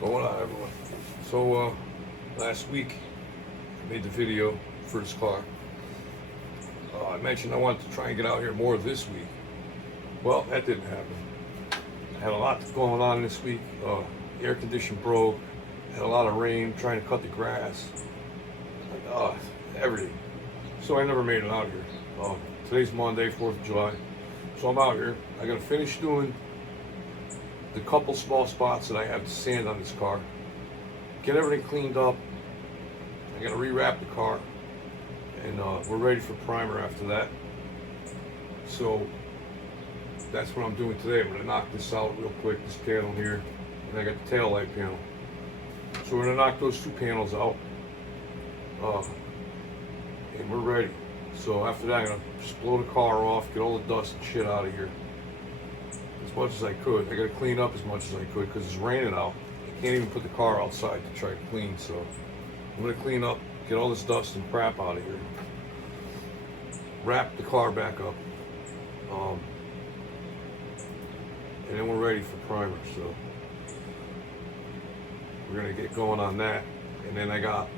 Going on, everyone? So last week I made the video for this car. I mentioned I wanted to try and get out here more this week. Well, that didn't happen. I had a lot going on this week. Air condition broke. Had a lot of rain. Trying to cut the grass. Everything. So I never made it out here. Today's Monday, 4th of July. So I'm out here. I gotta finish doing the couple small spots that I have to sand on this car. Get everything cleaned up. I gotta rewrap the car. And we're ready for primer after that. So that's what I'm doing today. I'm gonna knock this out real quick, this panel here. And I got the tail light panel. So we're gonna knock those two panels out. And we're ready. So after that, I'm gonna just blow the car off, get all the dust and shit out of here. As much as I could. I gotta clean up as much as I could because it's raining out. I can't even put the car outside to try to clean. So I'm gonna clean up, get all this dust and crap out of here. Wrap the car back up. And then we're ready for primer. So we're gonna get going on that. And then I got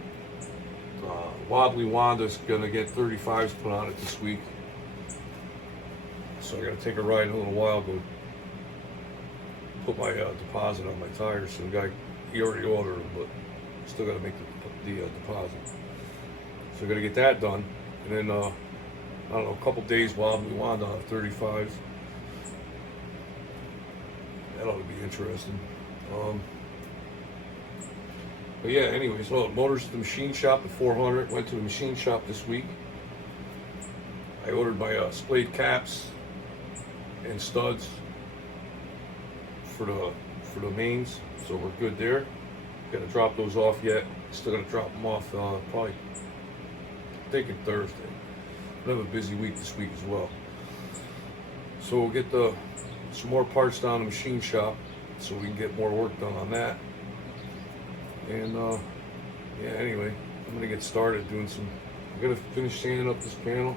Wobbly Wanda's gonna get 35s put on it this week. So I gotta take a ride in a little while, go put my deposit on my tires. So the guy, he already ordered them, but still gotta make the deposit. So I gotta get that done. And then, I don't know, a couple days Wobbly Wanda will have 35s. That ought to be interesting. But yeah, anyways, well, motors at the machine shop at 400. Went to the machine shop this week. I ordered my splayed caps and studs for the mains, so we're good there. Got to drop those off yet. Still got to drop them off probably thinking Thursday. We have a busy week this week as well. So we'll get some more parts down the machine shop so we can get more work done on that. And yeah, anyway, I'm gonna get started doing I'm gonna finish sanding up this panel,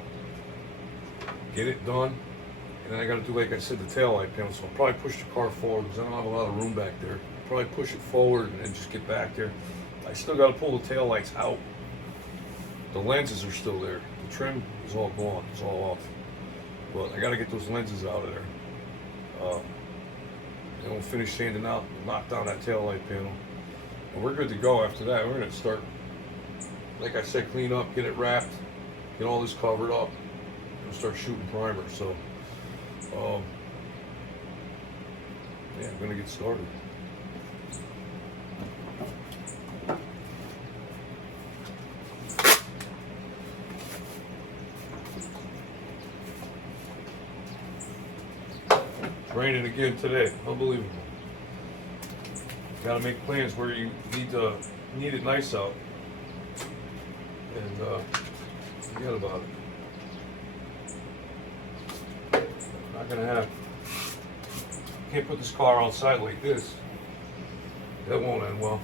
get it done, and then I gotta do, like I said, the tail light panel. So I'll probably push the car forward because I don't have a lot of room back there. Probably push it forward and then just get back there. I still gotta pull the tail lights out. The lenses are still there. The trim is all gone. It's all off. But I gotta get those lenses out of there. And we'll finish sanding out, knock down that tail light panel. And we're good to go after that. We're gonna start, like I said, clean up, get it wrapped, get all this covered up, and start shooting primer. So, yeah, I'm gonna get started. It's raining again today. Unbelievable. Got to make plans where you need it nice out, and forget about it. Not gonna happen. Can't put this car outside like this. That won't end well.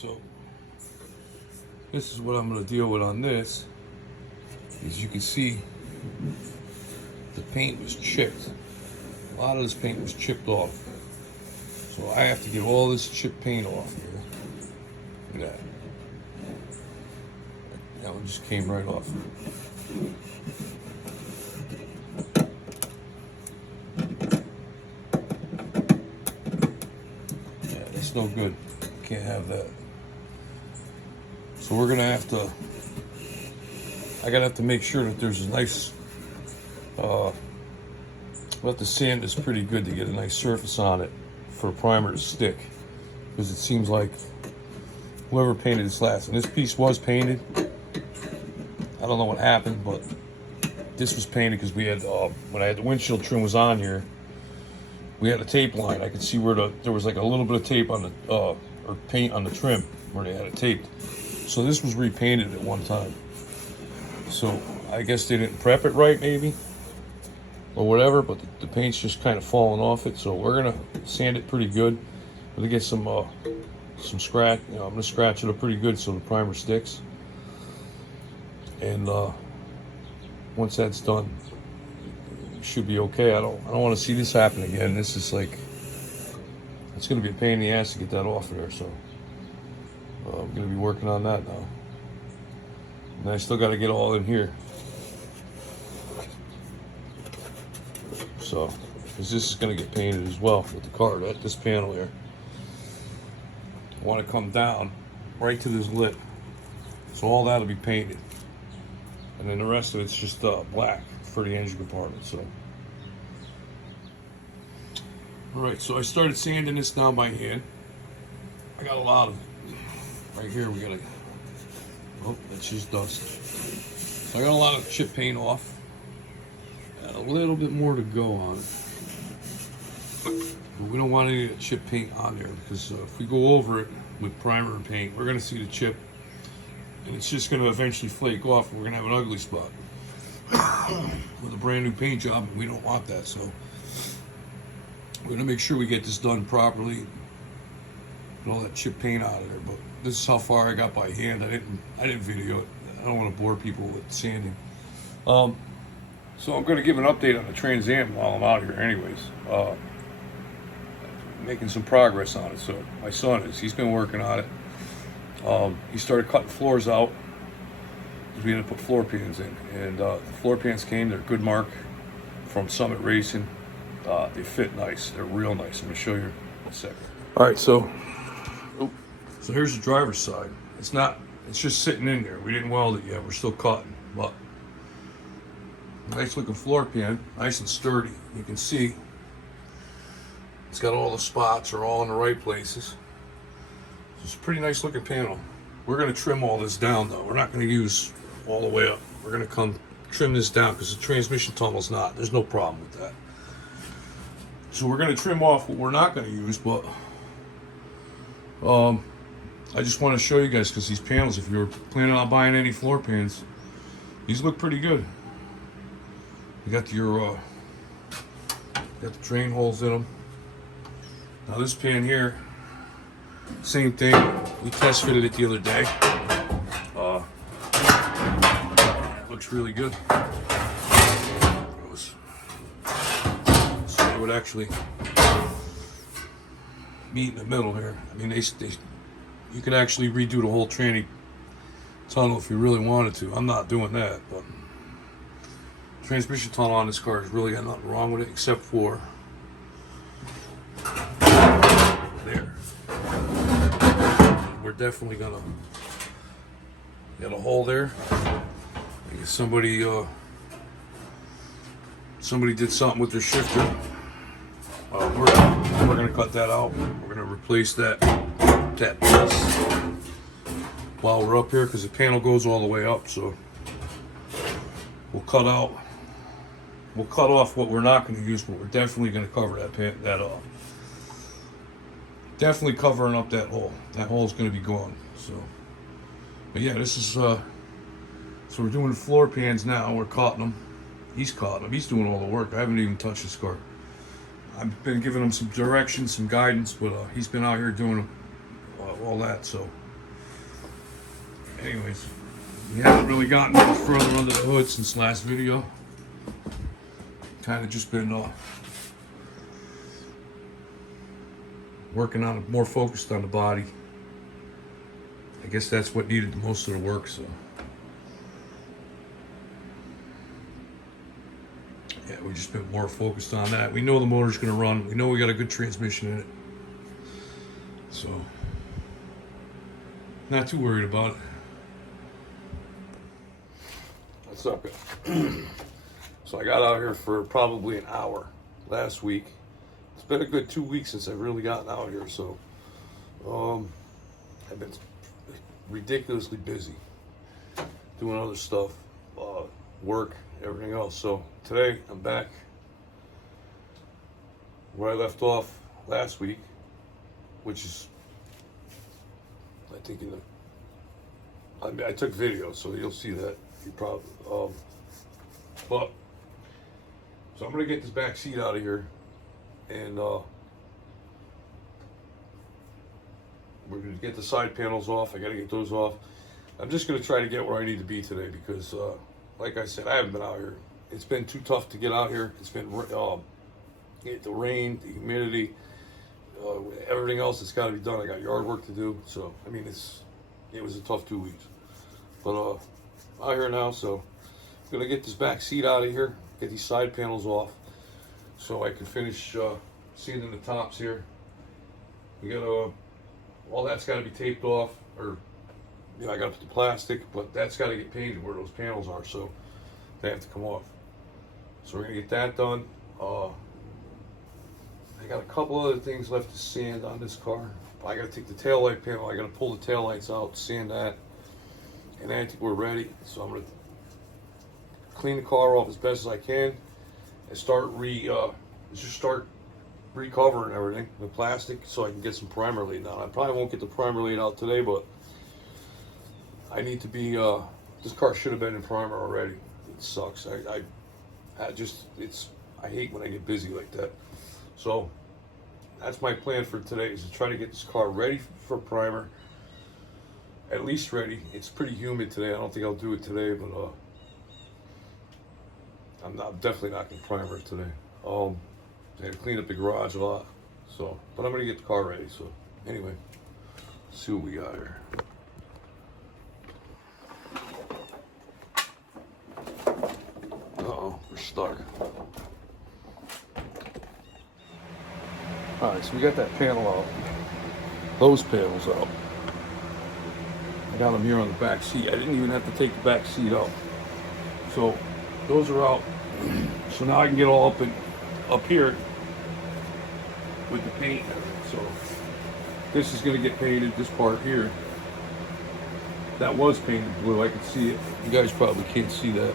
So this is what I'm going to deal with on this. As you can see, the paint was chipped. A lot of this paint was chipped off. So I have to get all this chipped paint off here. Look at that. That one just came right off. Yeah, that's no good. Can't have that. So we're gonna have to, I gotta have to make sure that there's a nice, let the sand is pretty good to get a nice surface on it for the primer to stick. Because it seems like whoever painted this last, and this piece was painted. I don't know what happened, but this was painted because we had, when I had the windshield trim was on here, we had a tape line. I could see where there was like a little bit of tape on the, or paint on the trim where they had it taped. So this was repainted at one time. So I guess they didn't prep it right, maybe, or whatever, but the paint's just kind of falling off it. So we're gonna sand it pretty good. We're gonna get some scratch, I'm gonna scratch it up pretty good so the primer sticks. And once that's done, it should be okay. I don't want to see this happen again. This is like, it's gonna be a pain in the ass to get that off of there. So I'm gonna be working on that now. And I still got to get all in here. So, because this is going to get painted as well with the car, this panel here. I want to come down right to this lip. So all that'll be painted. And then the rest of it's just black for the engine compartment. So, alright, so I started sanding this down by hand. I got a lot of, right here we got a, oh, that's just dust. So I got a lot of chip paint off. Got a little bit more to go on it. But we don't want any of the chip paint on there because if we go over it with primer and paint, we're going to see the chip. And it's just going to eventually flake off and we're going to have an ugly spot. With a brand new paint job, and we don't want that. So we're going to make sure we get this done properly. Get all that chip paint out of there. But this is how far I got by hand. I didn't video it. I don't want to bore people with sanding. So I'm going to give an update on the Trans Am while I'm out here anyways. Making some progress on it. So my son he's been working on it. He started cutting floors out. We had to put floor pans in. And the floor pans came. They're Good Mark from Summit Racing. They fit nice. They're real nice. I'm going to show you in a second. Alright, so here's the driver's side. It's just sitting in there. We didn't weld it yet. We're still cutting. But nice looking floor pan, nice and sturdy. You can see it's got all the spots are all in the right places. It's a pretty nice looking panel. We're going to trim all this down though. We're not going to use all the way up. We're going to come trim this down because the transmission tunnel's not. There's no problem with that. So we're going to trim off what we're not going to use, but I just want to show you guys because these panels, if you were planning on buying any floor pans, these look pretty good. You got your got the drain holes in them. Now this pan here, same thing. We test fitted it the other day. Looks really good. So it would actually meet in the middle here. I mean, you could actually redo the whole tranny tunnel if you really wanted to. I'm not doing that, but transmission tunnel on this car has really got nothing wrong with it except for there. We're definitely gonna get a hole there. Because somebody did something with their shifter. We're gonna cut that out. We're gonna replace that piece while we're up here because the panel goes all the way up. So we'll cut off what we're not going to use, but we're definitely going to cover that up. Definitely covering up that hole. That hole is going to be gone. So, but yeah, this is so we're doing the floor pans now. We're cutting them. He's cutting them. He's doing all the work. I haven't even touched this car. I've been giving him some direction, some guidance, but he's been out here doing all that. So anyways, we haven't really gotten much further under the hood since last video. Kind of just been working on it, more focused on the body. I guess that's what needed the most of the work, so. Yeah, we've just been more focused on that. We know the motor's gonna run. We know we got a good transmission in it. So, not too worried about it. What's up, guys? So I got out here for probably an hour last week. It's been a good 2 weeks since I've really gotten out here, so I've been ridiculously busy doing other stuff, work, everything else. So today I'm back where I left off last week, which is, I think, I took video, so you'll see that. You probably, but so I'm gonna get this back seat out of here, and we're gonna get the side panels off. I gotta get those off. I'm just gonna try to get where I need to be today because, like I said, I haven't been out here. It's been too tough to get out here. It's been the rain, the humidity, everything else that's got to be done. I got yard work to do, so I mean it was a tough 2 weeks. But out here now, so I'm gonna get this back seat out of here, get these side panels off, so I can finish sealing the tops here. We got all that's got to be taped off, or I got to put the plastic, but that's got to get painted where those panels are, so they have to come off. So we're gonna get that done. I got a couple other things left to sand on this car. I got to take the tail light panel. I got to pull the tail lights out, sand that, and I think we're ready. So I'm gonna clean the car off as best as I can and start recovering everything, the plastic, so I can get some primer laid down. I probably won't get the primer laid out today, but I need to be. This car should have been in primer already. It sucks. I hate when I get busy like that. So that's my plan for today, is to try to get this car ready for primer. At least ready. It's pretty humid today. I don't think I'll do it today, but I'm definitely not gonna primer it today. I had to clean up the garage a lot. So, but I'm gonna get the car ready. So anyway, let's see what we got here. Uh-oh, we're stuck. Alright, so we got that panel out. Those panels out. I got them here on the back seat. I didn't even have to take the back seat out. So those are out. So now I can get all up here with the paint. So this is gonna get painted, this part here. That was painted blue, I can see it. You guys probably can't see that.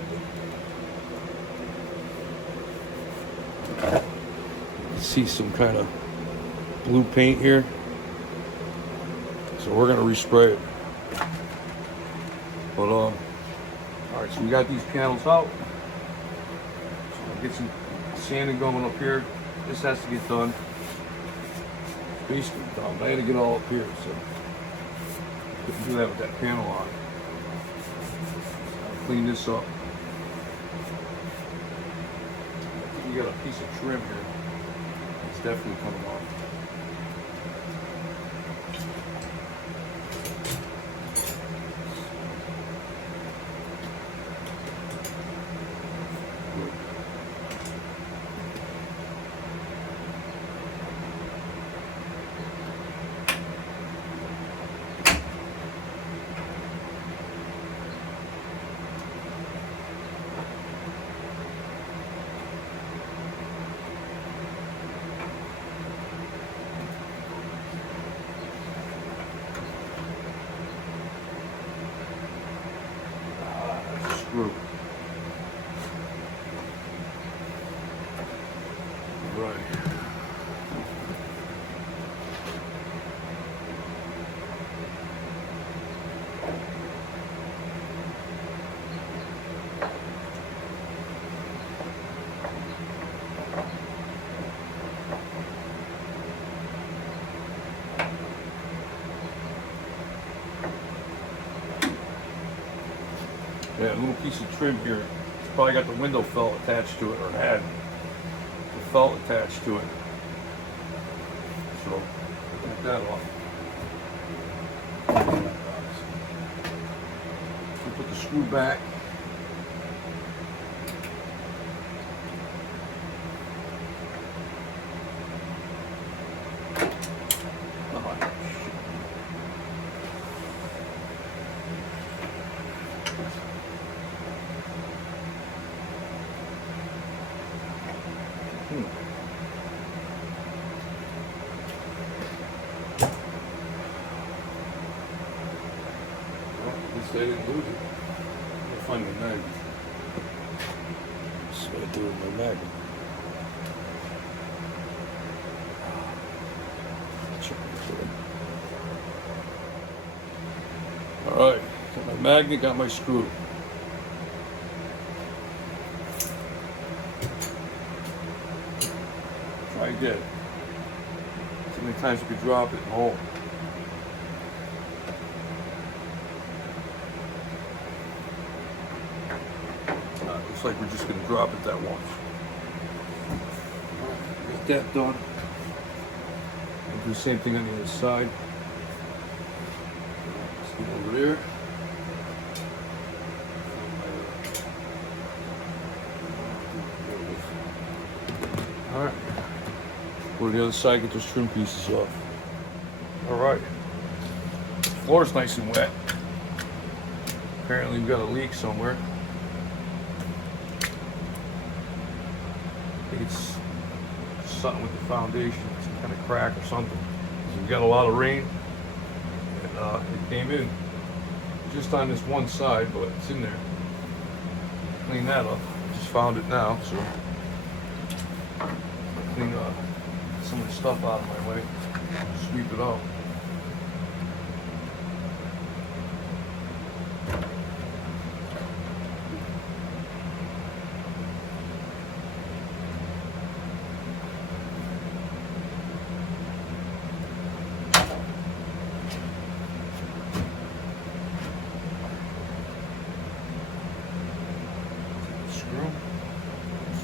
See some kind of blue paint here. So we're gonna respray it. But all right, so we got these panels out. So I'll get some sanding going up here. This has to get done. Basically done. I had to get all up here, so couldn't do that with that panel on. I'll clean this up. I think we got a piece of trim here. It's definitely coming off. Screw. Right. a little piece of trim here. It's probably got the window felt attached to it, or had the felt attached to it. So get that off. So put the screw back. I didn't lose it. I'll find my magnet. That's what I do with my magnet. Alright, got my magnet, got my screw. Try again. See how many times you can drop it and hold. Looks like we're just going to drop it that once. Get that done. I'll do the same thing on the other side. Let's get over there. Alright. Go to the other side, get those trim pieces off. Alright. The floor's nice and wet. Apparently we've got a leak somewhere. I think it's something with the foundation, some kind of crack or something. We got a lot of rain, and it came in just on this one side, but it's in there. Clean that up. Just found it now, so clean some of the stuff out of my way. Sweep it out.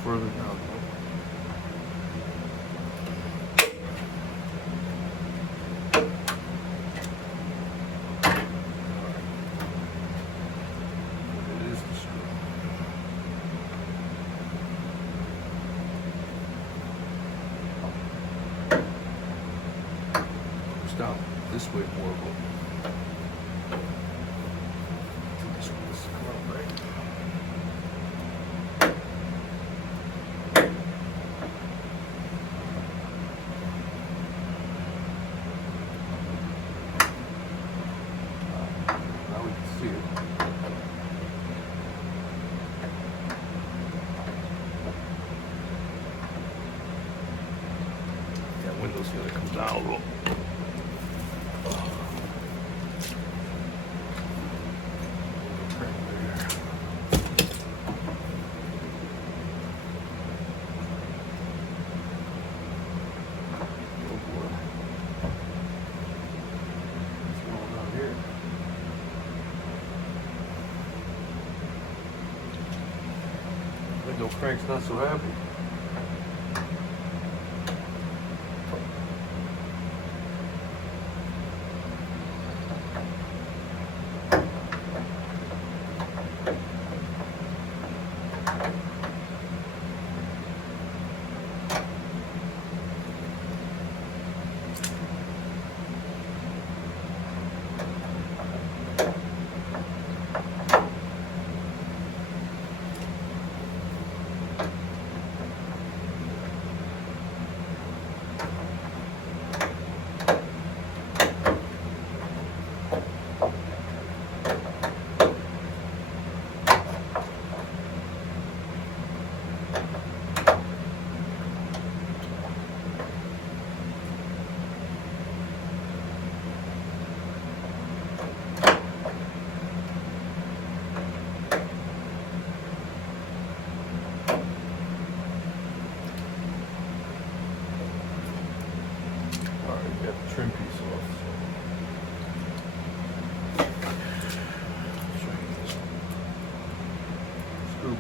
Further down. It is the screw. It's down this way more, but this one's come out right. Window's gonna come down a little. Window crank's not so happy.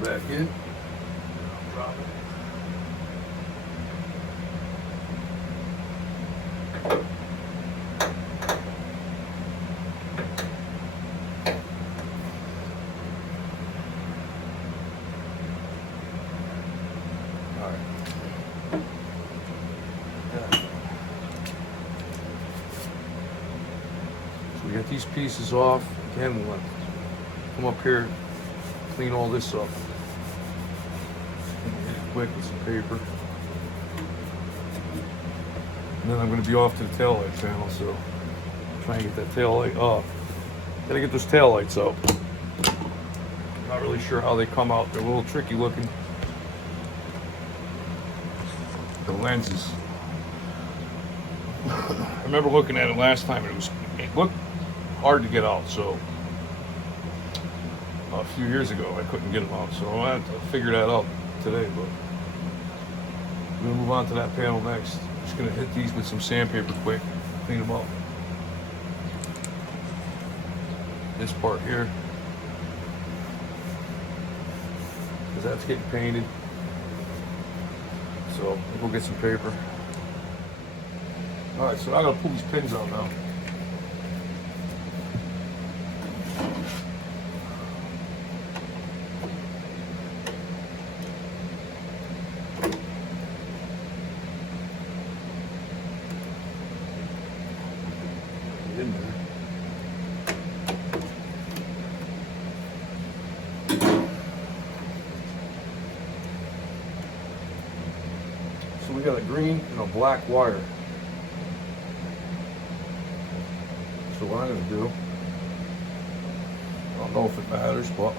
back in. Drop it. We got these pieces off. Again, we'll come up here, clean all this up. Quick with some paper. And then I'm going to be off to the taillight channel, so try and get that tail light off. Gotta get those tail lights out. Not really sure how they come out. They're a little tricky looking. The lenses. I remember looking at it last time, and it looked hard to get out, so a few years ago I couldn't get them out, so I had to figure that out today. But we're gonna move on to that panel next. Just gonna hit these with some sandpaper quick, clean them up. This part here, because that's getting painted, so we'll go get some paper. All right, so I gotta pull these pins out now. In there. So we got a green and a black wire. So what I'm going to do, I don't know if it matters, but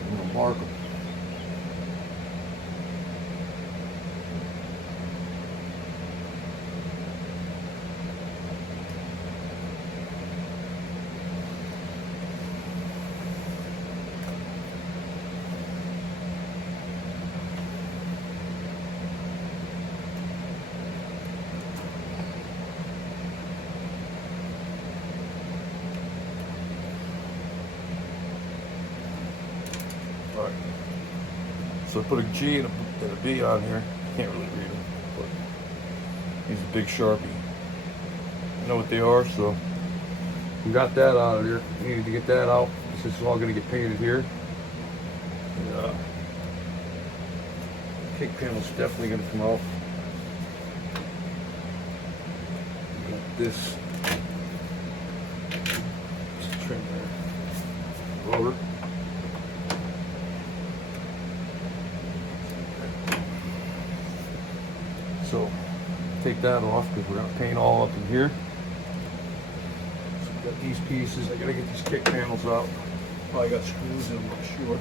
I'm going to mark them. Right. So I put a G and a B on here. Can't really read them, but use a big Sharpie. I know what they are, so we got that out of here. We needed to get that out. This is all going to get painted here. And, kick panel's definitely going to come out. Got this. Just trim there. Over. So take that off because we're going to paint all up in here. So we got these pieces. I got to get these kick panels out. Probably got screws in them, I'm sure.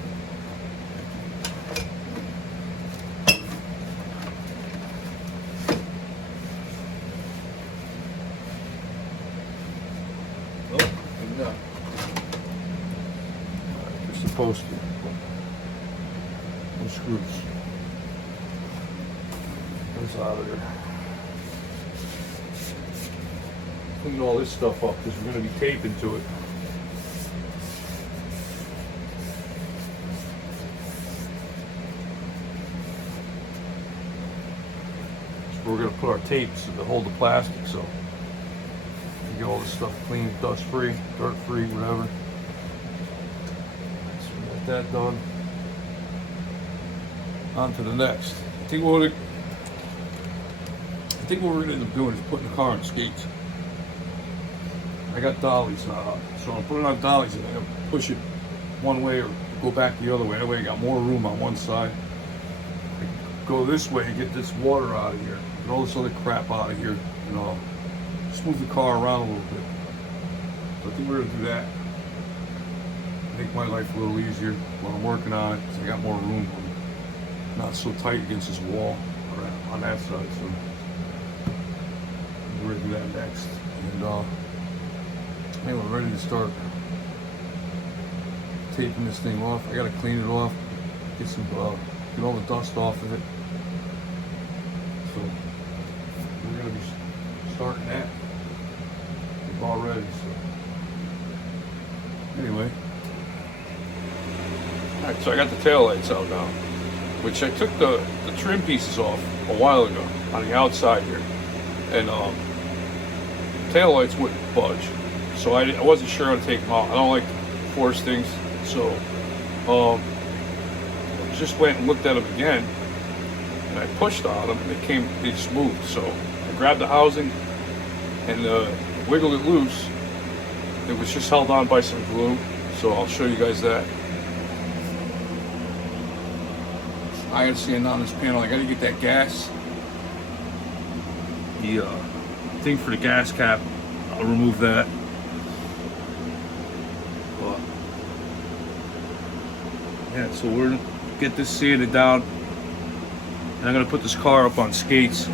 Oh, maybe not. They're supposed to. No screws. Out of there. Clean all this stuff up because we're going to be taping to it. So we're going to put our tapes to hold the plastic, so we get all this stuff clean, dust free, dirt free, whatever. So we got that done. On to the next. I think what we're going to end up doing is putting the car on skates. I got dollies, so I'm putting it on dollies and I'm going to push it one way or go back the other way. That way I got more room on one side. I go this way and get this water out of here, get all this other crap out of here, and I'll just move the car around a little bit. So I think we're going to do that. Make my life a little easier while I'm working on it, because I got more room. I'm not so tight against this wall on that side. So we're going to do that next. And anyway, we're ready to start taping this thing off. I got to clean it off, get all the dust off of it. So we're going to be starting that. We're all ready. So Alright, so I got the taillights out now, which I took the trim pieces off a while ago on the outside here, and taillights wouldn't budge, so I wasn't sure how to take them out. I don't like to force things, so just went and looked at them again, and I pushed on them, and they just moved. So I grabbed the housing and wiggled it loose. It was just held on by some glue, so I'll show you guys that. I gotta stand on this panel. I gotta get that gas, the thing for the gas cap. I'll remove that. But yeah, so we're gonna get this sanded down, and I'm gonna put this car up on skates in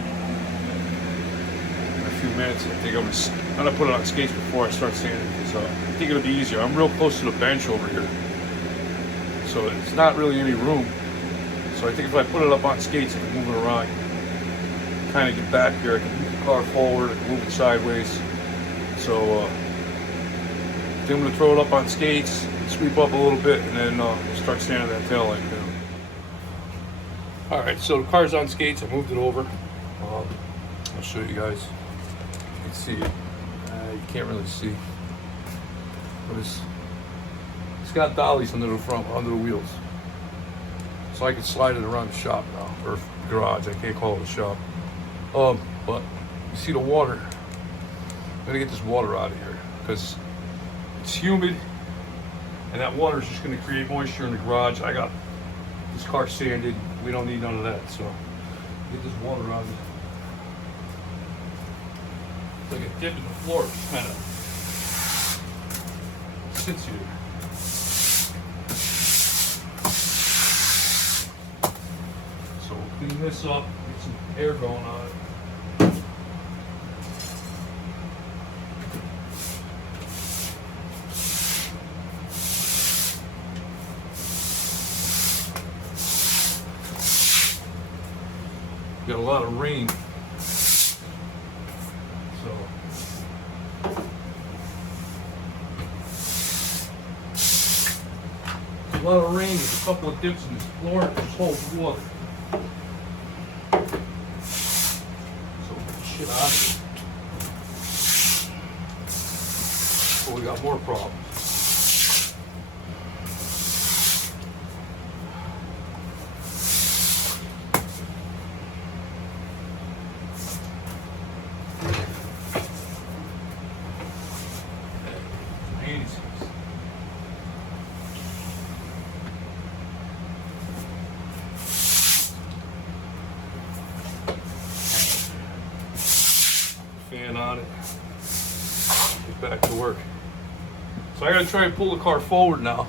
a few minutes. I think I'm gonna put it on skates before I start sanding, because I think it'll be easier. I'm real close to the bench over here, so it's not really any room. So I think if I put it up on skates, I can move it around, kind of get back here. I can move the car forward, I can move it sideways. So I think I'm gonna throw it up on skates, sweep up a little bit, and then we'll start sanding that tail light down. All right, so the car's on skates. I moved it over. I'll show you guys. You can see it. You can't really see, but it's got dollies under the front, under the wheels, so I can slide it around the shop now, or garage. I can't call it a shop. But you see the water. I'm gonna get this water out of here because it's humid, and that water is just gonna create moisture in the garage. I got this car sanded. We don't need none of that. So get this water out of it. It's like a dip in the floor. It just kind of sits here. So we'll clean this up, get some air going on it. Got a lot of rain, so a lot of rain. There's a couple of dips in this floor. It just holds water. So get the shit out of it. But we got more problems. Fan on it. Get back to work. So I gotta try and pull the car forward now.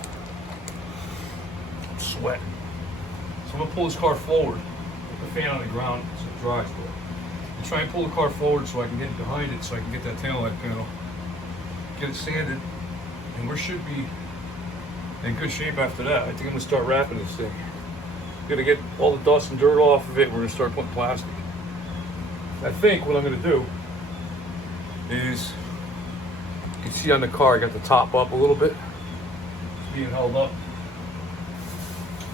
I'm sweating. So I'm gonna pull this car forward. Put the fan on the ground so it dries. And try and pull the car forward so I can get behind it, so I can get that taillight panel, get it sanded, and we should be in good shape after that. I think I'm gonna start wrapping this thing. Gonna get all the dust and dirt off of it. We're gonna start putting plastic. I think what I'm gonna do is, you can see on the car I got the top up a little bit. It's being held up.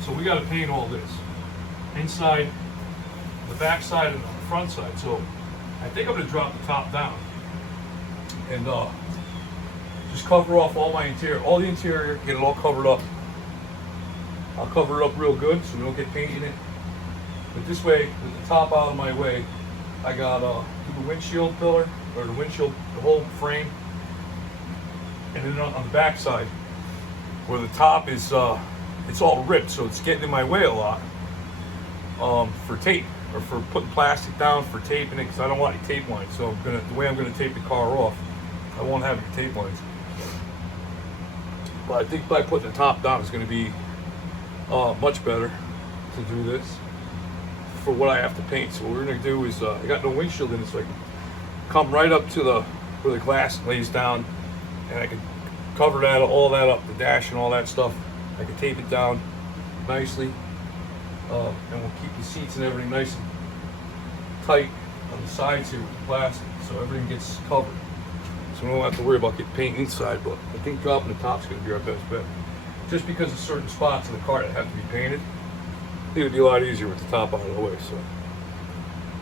So we gotta paint all this. Inside, the back side and the front side. So I think I'm gonna drop the top down and just cover off all my interior, all the interior, get it all covered up. I'll cover it up real good so we don't get paint in it. But this way, with the top out of my way, I got the windshield pillar, or the windshield, the whole frame, and then on the back side, where the top is, it's all ripped, so it's getting in my way a lot for tape, or for putting plastic down for taping it, because I don't want any tape lines. So the way I'm going to tape the car off, I won't have any tape lines. But I think by putting the top down is going to be much better to do this for what I have to paint. So what we're going to do is, I got no windshield in it, so I can come right up to where the glass lays down, and I can cover that, all that up, the dash and all that stuff. I can tape it down nicely, and we'll keep the seats and everything nice and tight on the sides here with the plastic, so everything gets covered. So we don't have to worry about getting paint inside, but I think dropping the top's going to be our best bet. just because of certain spots in the car that have to be painted. I think it'd be a lot easier with the top out of the way. So,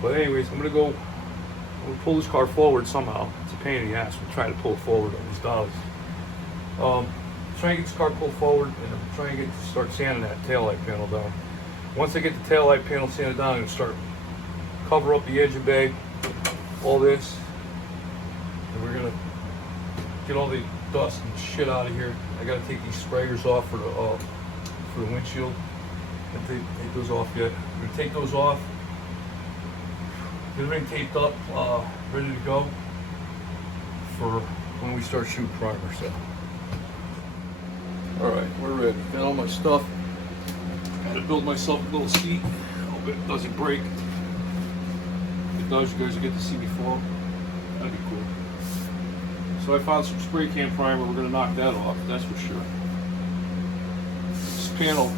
but anyways, I'm gonna pull this car forward somehow. It's a pain in the ass. I'm trying to pull it forward on these dollies. Trying to get this car pulled forward, and I'm trying to start sanding that taillight panel down. Once I get the taillight panel sanded down, I'm gonna start cover up the engine bay, all this, and we're gonna get all the dust and shit out of here. I gotta take these sprayers off for the windshield. I didn't take those off yet. I'm gonna take those off. Get everything taped up, ready to go for when we start shooting primer. So, all right, we're ready. Got all my stuff. Got to build myself a little seat. Hope it doesn't break. If it does, you guys will get to see me fall. That'd be cool. So I found some spray can primer. We're gonna knock that off. That's for sure. This panel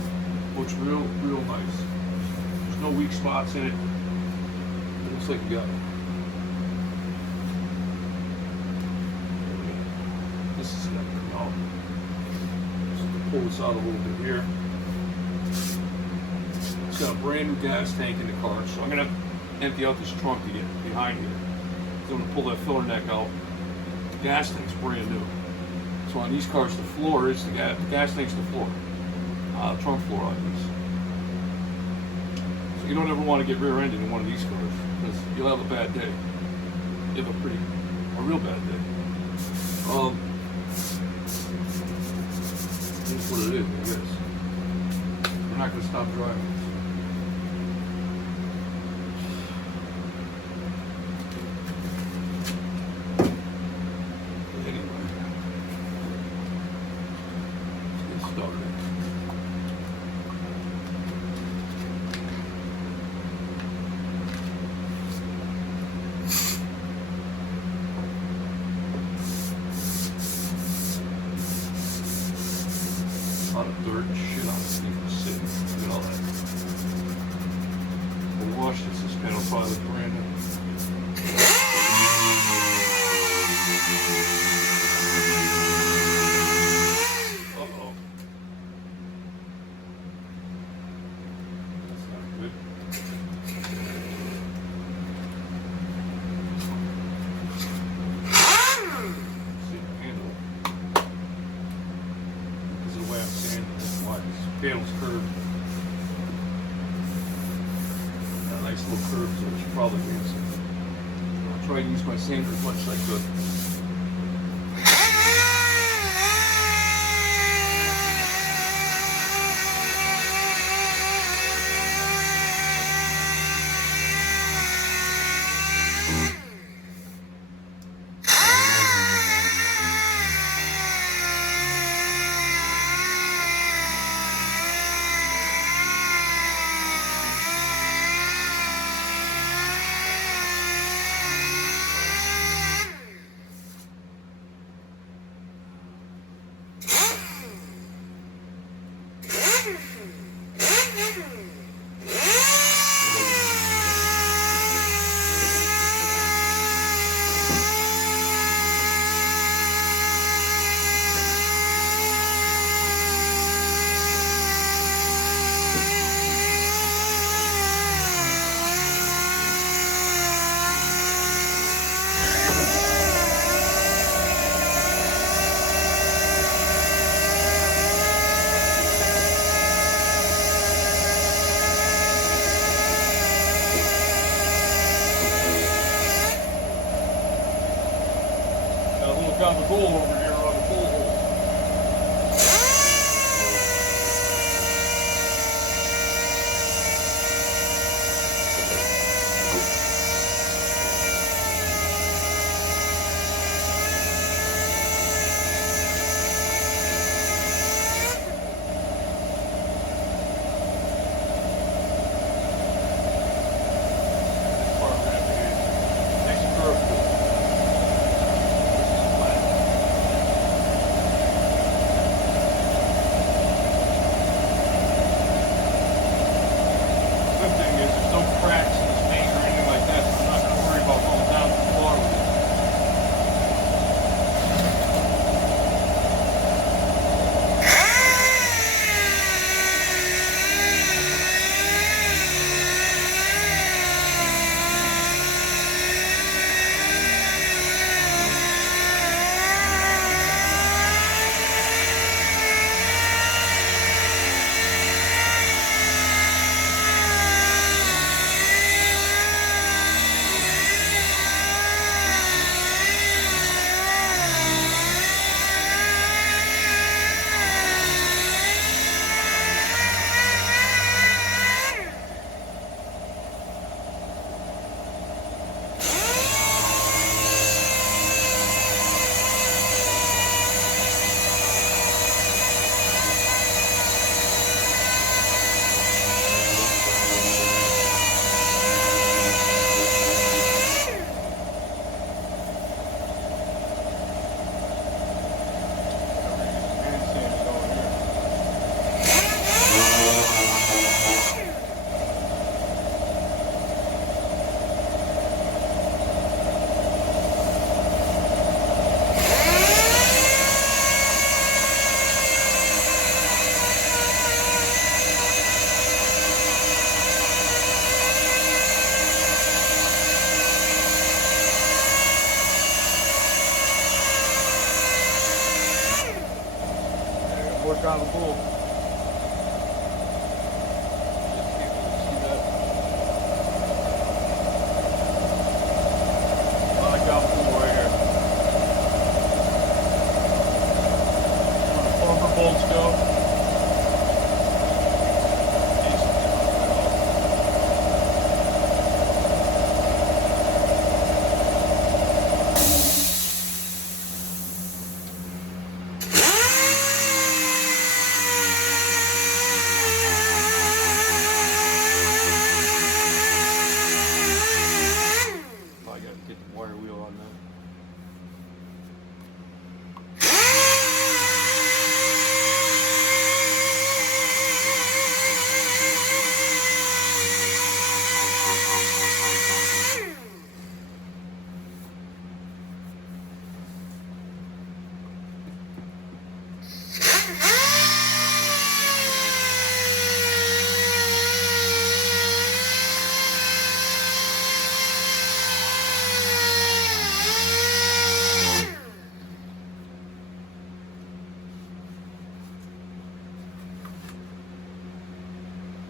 looks real nice. There's no weak spots in it. It looks like we got it. This is gonna come out. Just pull this out a little bit here. It's got a brand new gas tank in the car, so I'm gonna empty out this trunk to get behind here. So I'm gonna pull that filler neck out. The gas tank's brand new. So on these cars, the floor is the gas tank's the floor. Trunk floor on these. So you don't ever want to get rear-ended in one of these cars because you'll have a bad day. You have a real bad day. That's what it is, I guess. We're not going to stop driving. Anyway, let's get started. A lot of dirt and shit on this thing for sitting. Look at all that. We'll wash this panel probably look brand new. Uh-oh. That's not good. Panel's curved. Got a nice little curve, so it should probably be inside. I'll try to use my sander as much as I could. Gobagool over here on the pull hole. Nice curve to it. Gobagool. Just can't really see that. A lot of Gobagool right here. Where the bumper bolts go. Get the wire wheel on that.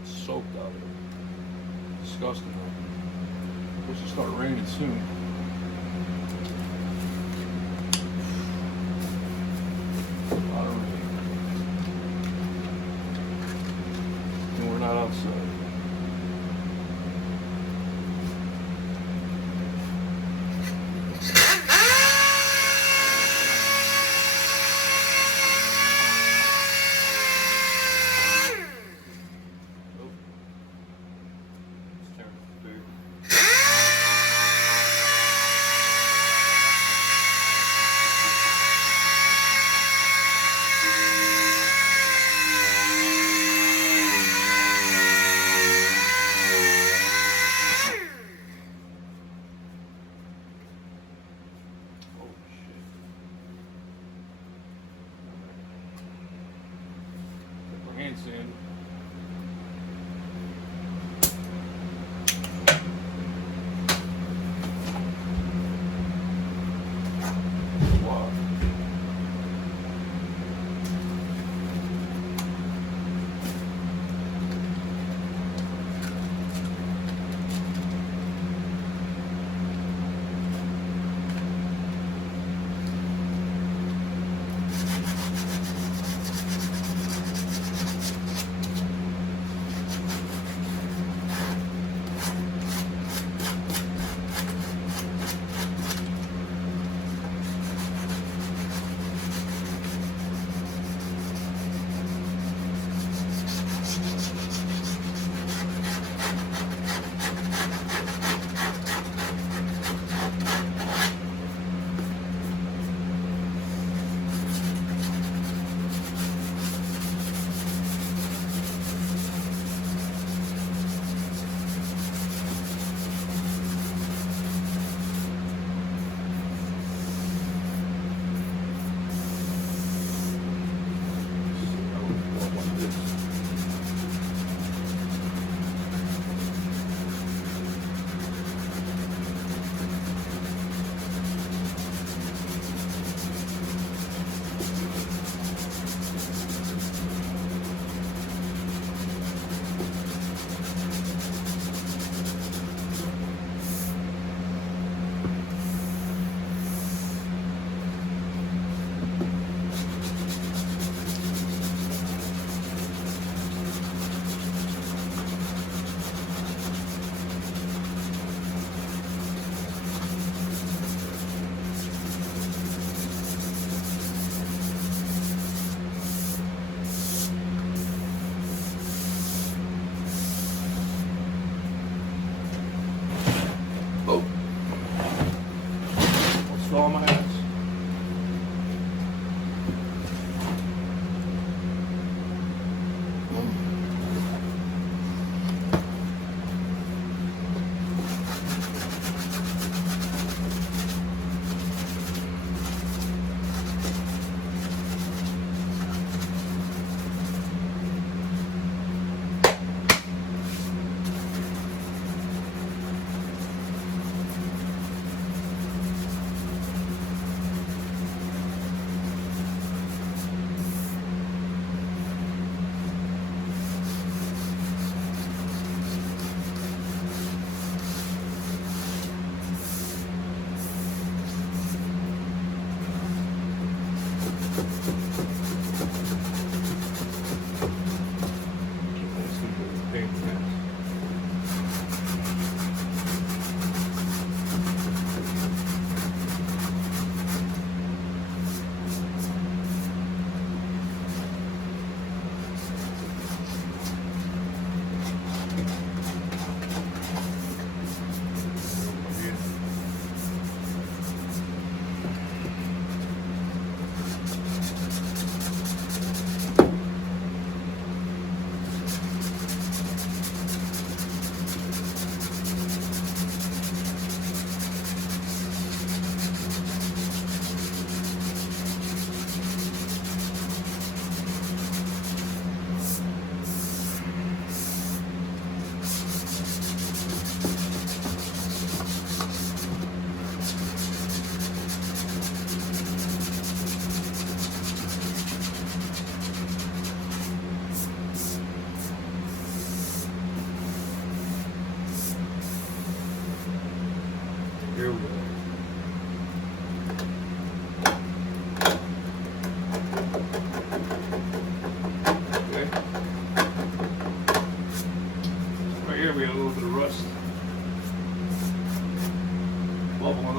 Soaked out of it. Disgusting. Supposed to start raining soon. A lot of rain. And we're not outside. Hand sand. Wow.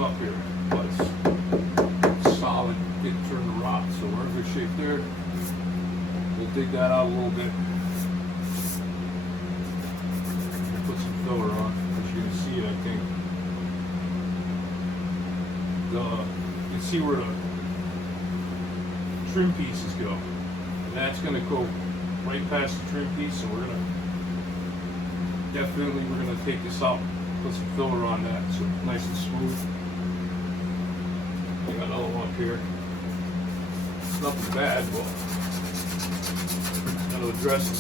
up here, but it's solid, didn't turn to rot, so we're in good shape there. We'll dig that out a little bit. Put some filler on, as you can see it, I think. You can see where the trim pieces go. And that's going to go right past the trim piece, so we're going to take this out, put some filler on that, so it's nice and smooth. I got another one up here. It's nothing bad, but I'm going to address it.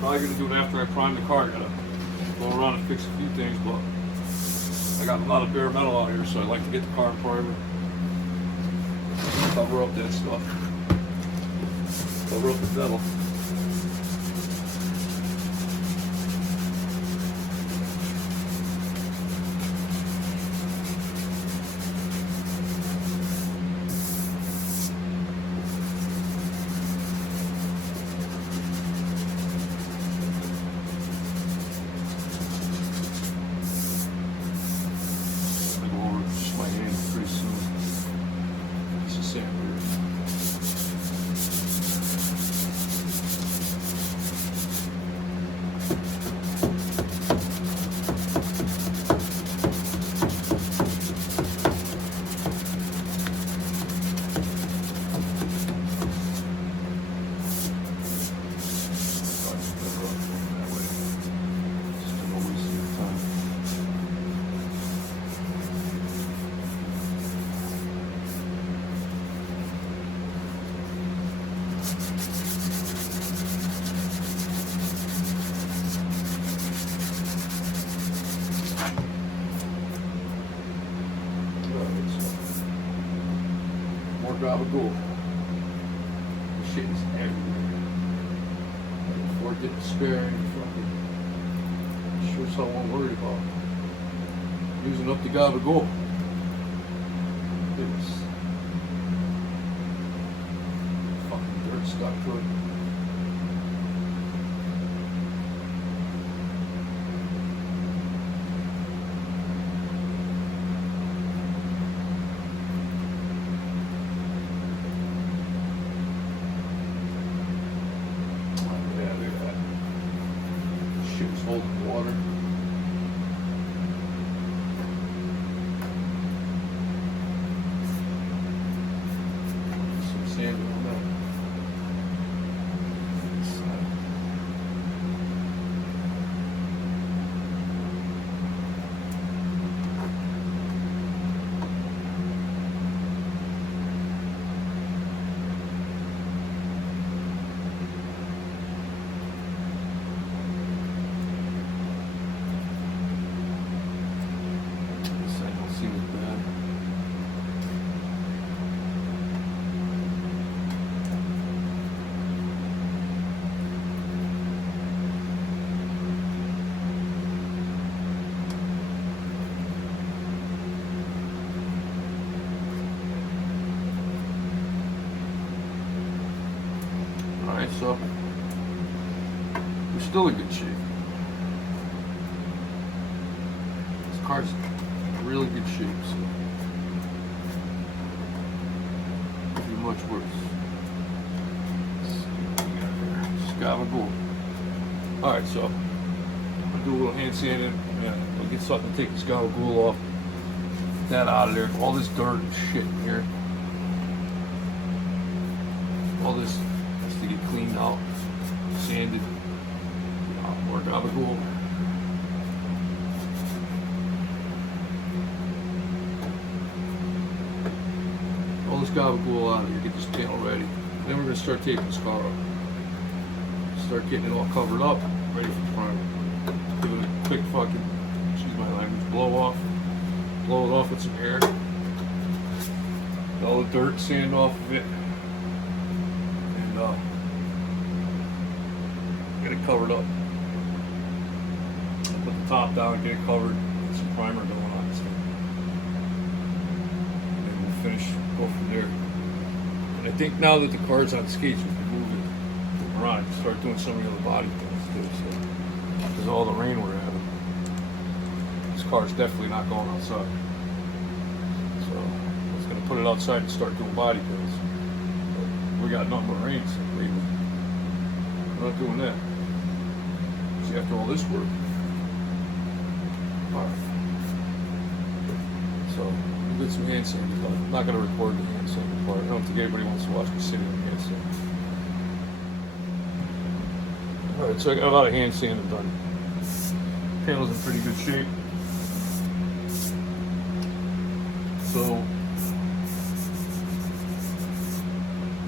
Probably going to do it after I prime the car. I got to go around and fix a few things, but I got a lot of bare metal out here, so I like to get the car primer. Cover up that stuff. Cover up the metal. Gobagool. This shit is everywhere. Before getting spare any fucking. Sure as hell won't worry about using up the Gobagool. This fucking dirt stuck to it. Holding water. Some sand on that. Alright, so we're still in good shape. This car's in really good shape, so could be much worse. Gobagool. Alright, so I'll do a little hand sanding. Yeah, I'll get something to take this Gobagool off. Get that out of there. All this dirt and shit in here. All this has to get cleaned out, sanded. More Gobagool. All this Gobagool out of here, get this panel ready. Then we're going to start taking this car up. Start getting it all covered up, ready for primer. Give it a quick fucking, excuse my language, blow off. Blow it off with some air. Get all the dirt, sand off of it. And get it covered up. Put the top down, get it covered, get some primer going on this thing. And then we'll finish, go from there. And I think now that the car's on skates, we can move it around, start doing some of the other body things. too. So, because of all the rain we're having, this car's definitely not going outside. So I was gonna put it outside and start doing body pills. But we got nothing but rain lately. We're not doing that. See, after all this work. Alright. So we did some hand sanding, but I'm not gonna record the hand sanding part. I don't think anybody wants to watch me sitting in the hand sanding. Alright, so I got a lot of hand sanding done. Panel's in pretty good shape. So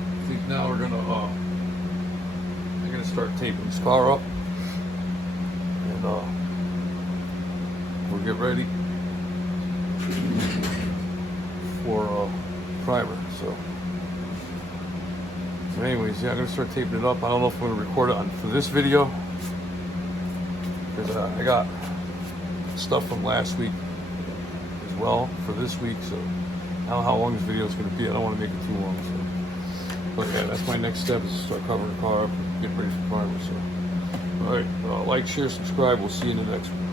I think now we're gonna I'm gonna start taping this car up, and we'll get ready for primer. So anyways, yeah, I'm gonna start taping it up. I don't know if I'm gonna record it for this video, because I got stuff from last week as well for this week, so I don't know how long this video is going to be. I don't want to make it too long. So, but yeah, that's my next step, is to start covering the car up and get ready for primer. So, all right, like, share, subscribe. We'll see you in the next one.